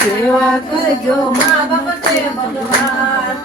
સેવા કરજો મા બાપ છે ભગવાન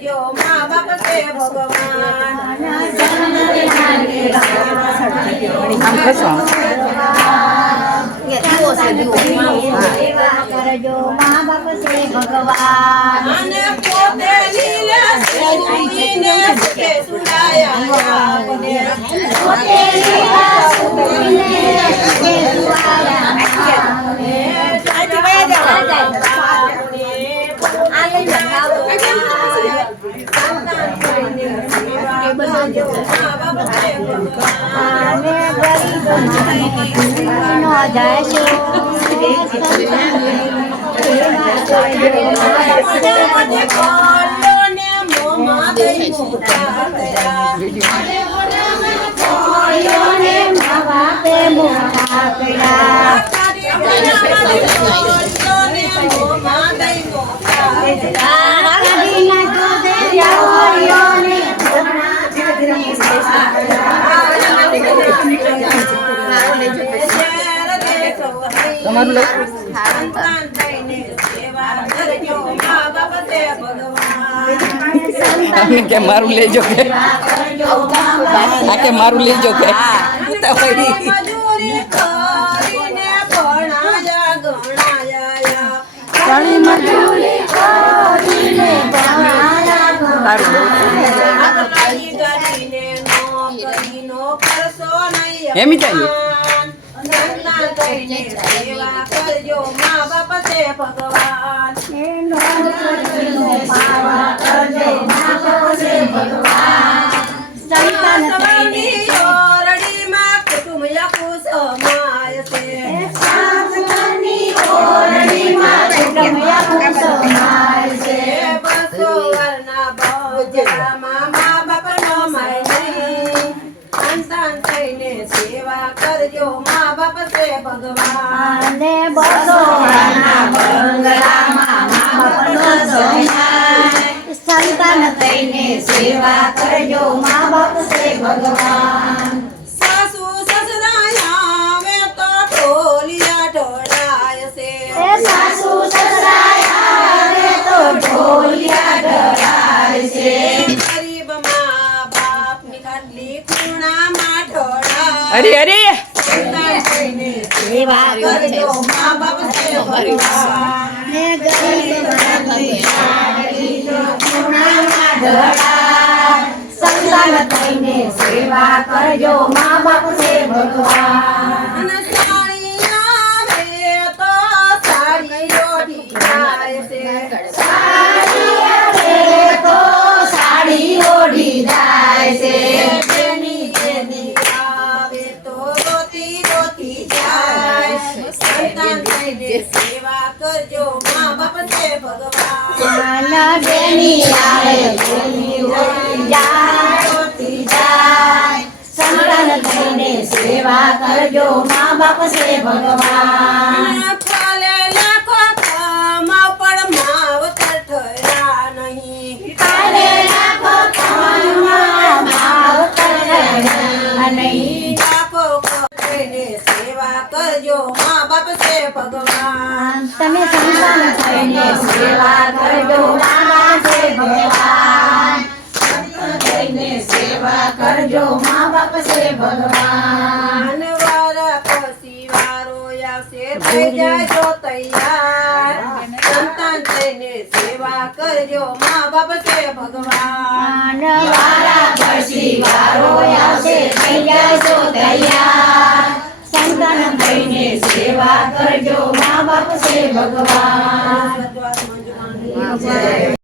કરજો મા બાપ છે ભગવાન આમ ખસો કરજો મા બાપ છે ભગવાન અને પોતે લીલા સુઈને đại chúng biết tình hình Hãy subscribe cho kênh Ghiền Mì Gõ Để không bỏ lỡ những video hấp dẫn તમારું ભગવાન કે મારું લેજો કે. આ કે મારું લેજો કે. એમ વળી. મજૂરી કરીને ભણાયા ગણાયા ઘણી મજૂરી કરીને ભણાયા સારું આપણી ગાડીને નોકરીનો કરશો નહીં હે મીઠાઈ? સંતાન થઈને સેવા કરજો મા બાપ છે ભગવાન સંતાન ઓરડીમાં કુટુંબ યકુ સમાય છે બસો વરના બહુજરામાં ભગવાન. અને બસો બંગલામાં બાપનો સમાય. સંતાન થઈને સેવા કરજો મા બાપ છે ભગવાન. સાસુ સસરા આવે તો ઢોલિયા ઢોળાય છે. એ સાસુ સસરા આવે તો ઢોલિયા ઢોળાય છે. ગરીબ મા બાપ બાપની ખાટલી ખૂણામાં ઢોળાય. અરે અરે. સેવા કરજો મા. સંતાન થઈને સેવા કરજો મા બાપ છે ભગવાન સેવા કરજો મા બાપ છે ભગવાન અને લાખો કમાવ પણ માવતર ઠર્યા નહીં. લાખો માવતર સેવા કરજો. મા બાપ છે ભગવાન. તમે સંતાન થઈને સેવા કરજો. મામા છે ભગવાન. થઈને સેવા કરજો. મા બાપ છે ભગવાન. પછી વારો આવશે થઈ જાજો તૈયાર સંતાન થઈને સેવા કરજો. મા બાપ છે ભગવાન. વારા પછી વારો આવશે થઈ જાજો તૈયાર. થઈને સેવા કરજો મા બાપ છે ભગવાન.